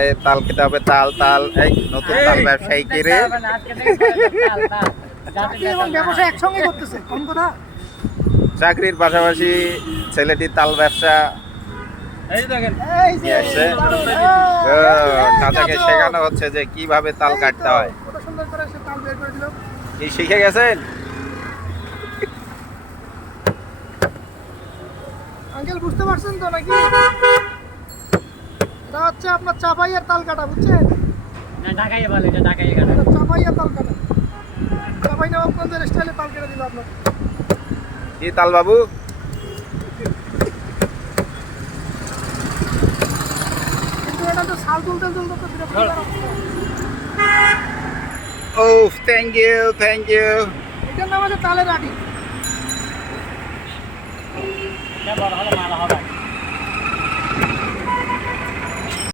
এই তাল খেতে হবে, তাল তাল। এই নতুন তাল ব্যবসায়ী কে রে? ব্যবসা একসঙ্গে করতেছে, কোন কথা? চাকরির পাশাপাশি ছেলেটি তাল ব্যবসা নিয়ে আসছে। তাদেরকে শেখানো হচ্ছে যে কিভাবে তাল কাটতে হয়। কত সুন্দর করে সে তাল বের করে দিল। কি শিখে গেছেন? আঙ্কেল বুঝতে পারছেন তো নাকি? এটা হচ্ছে আপনার চাপাইয়ের তাল কাটা, বুঝছেন? ঢাকাইয়ে বলে, এটা ঢাকাইয়ে কাটা। এটা চাপাইয়ের তাল কাটা। চাপাই নবাবগঞ্জের স্টাইলে তাল কেটে দিল আপনার। কি তাল বাবু? কিন্তু এটা তো শাল তুলতে তুলতে তো বিরক্ত করার অবস্থা। ও থ্যাংক ইউ, থ্যাংক ইউ। এটার নাম আছে তালের আটি। এটা বড় হলে মালা হবে।